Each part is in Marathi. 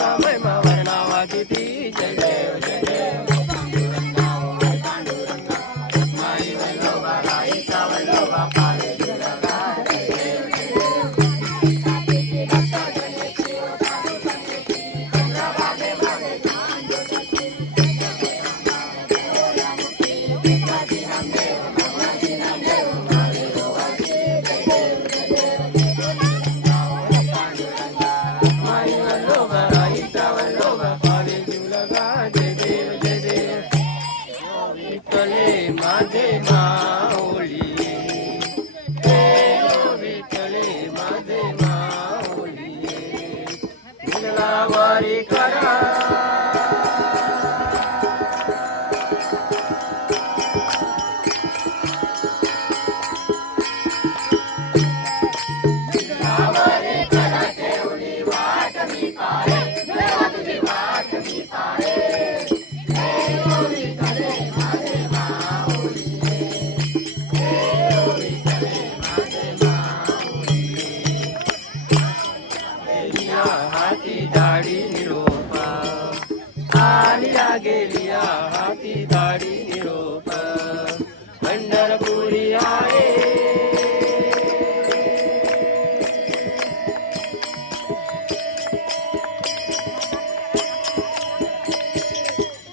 Come on. वाडी निरोप पंढरपुरी आहे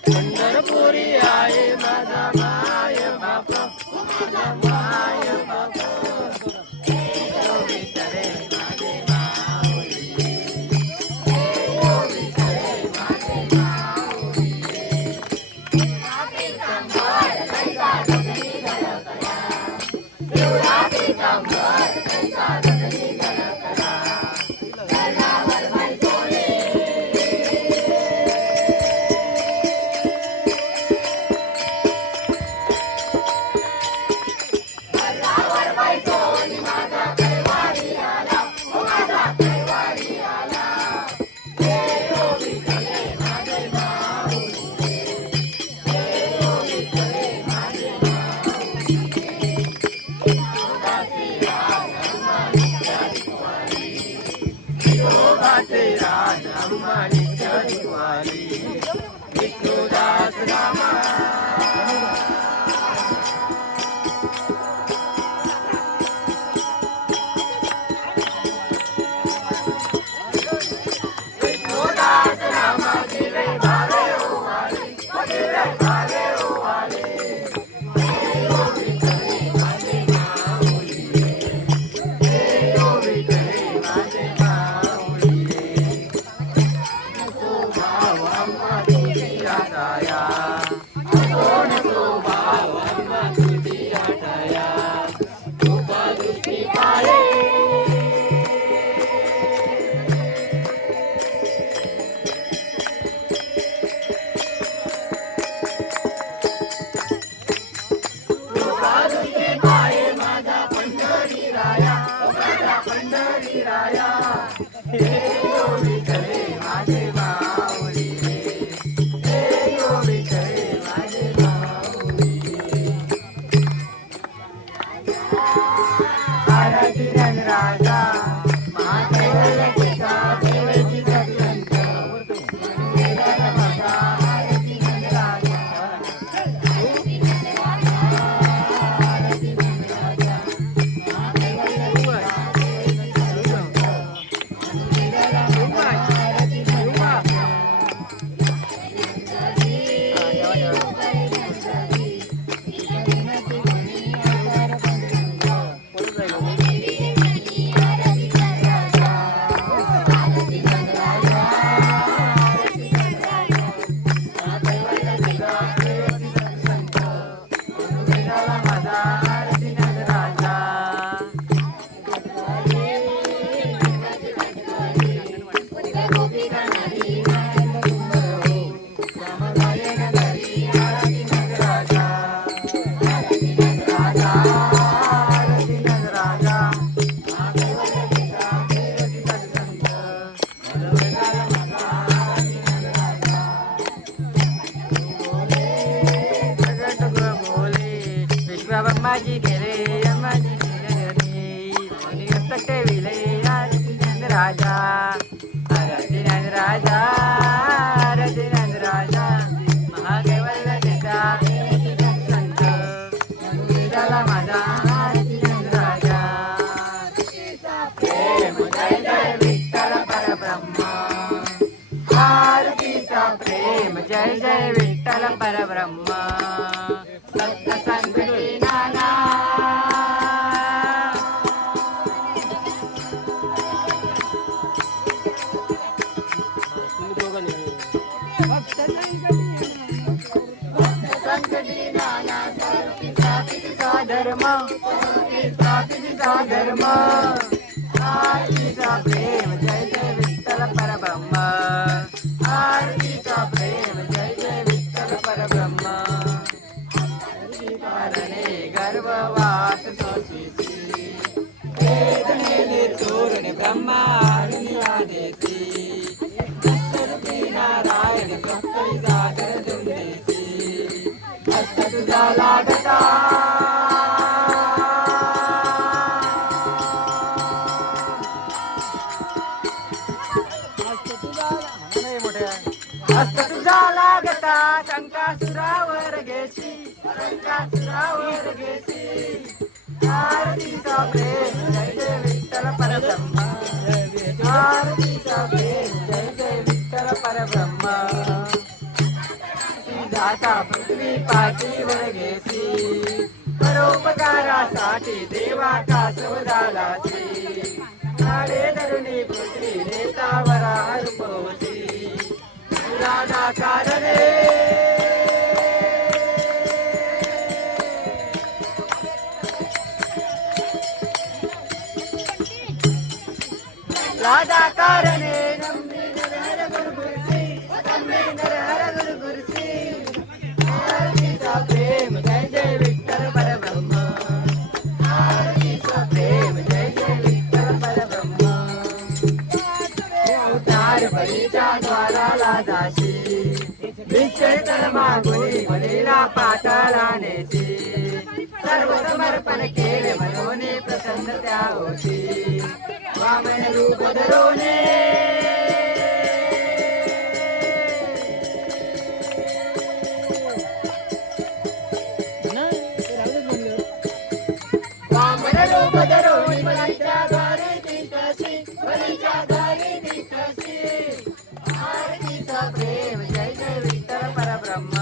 पंढरपुरी आहे माझा माय बापा రాజా అరతి నంద రాజా. అరతి నంద రాజా. మహాదేవల్ల జట సంత నందిదల మదా అరతి నంద రాజా. ప్రేమ జయ జయ విఠల పరబ్రహ్మ. ఆరతి సంగ Bravo! पृथ्वी पाठीवर घेसी परोपकारासाठी देवा का झाला झाडे धरुणी पृथ्वी नेतावरा रूपवती राधा कारणे राधा कारणे नम्मी नरहर गुरुगुरुसी नम्मी नरहर गुरुगुरुसी आरतीचा प्रेम जय जय विठ्ठल परब्रह्म आरतीचा प्रेम जय जय विठ्ठल परब्रह्म उतार बळीच्या द्वाराला जाशी निश्चय तर मागुनी बळीला पाताळा नेसी सर्व समर्पण केले मनोने प्रसन्न त्या होती రామణ రూపదరోనే వామన రూపదరోని బలిజా గారి దిక్కసి బలిజా గారి దిక్కసి ఆరతి సా ప్రేమ జయ జయ విఠల పరబ్రహ్మ.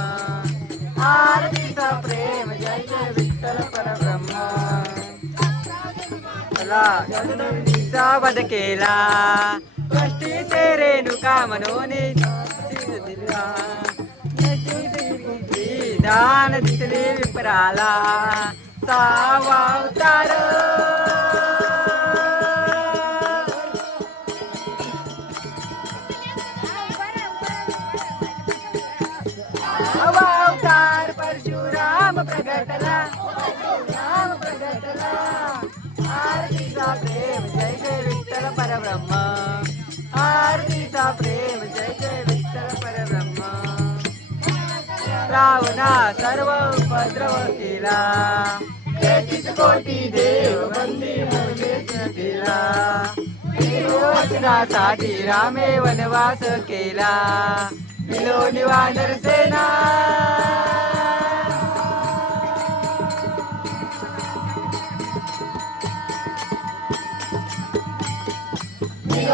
ఆరతి సా तिचा वध केला कष्टी ते रेणुका मनोने दिला। दान दिसले विपराला। सावा अवतार परब्रह्म. आरतीचा प्रेम जय जय विठ्ठल परब्रह्म. रावणा सर्व उपद्रव केला तेहतीस कोटी देव बंदी मोजेस केला वचनासाठी रामे वनवास केला. मिलोनी वानर सेना.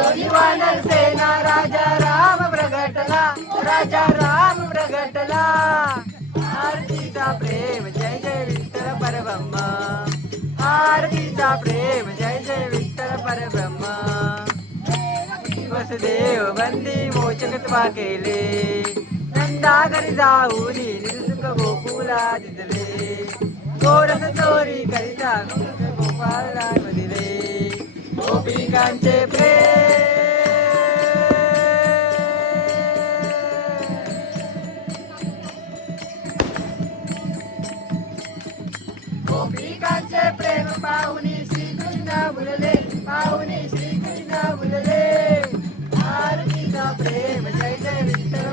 मिलोनी सेना राजा राम प्रगटला राजा राम प्रगटला. आरतीचा प्रेम जय जय विठ्ठल परब्रह्मा. आरतीचा प्रेम जय जय विठ्ठल परब्रह्मा. वसुदेव बंदी मोचकत्वा केले नंदा घरी जाऊन निरुक गोकुला दिदले गोरस चोरी करिता गोपाला दिले गोपिकांचे प्रेम. गोपिकांचे प्रेम पाहुनी श्रीकृष्ण बोलले श्री श्रीकृष्ण बोलले. आरतीचा प्रेम जय जय विठ्ठल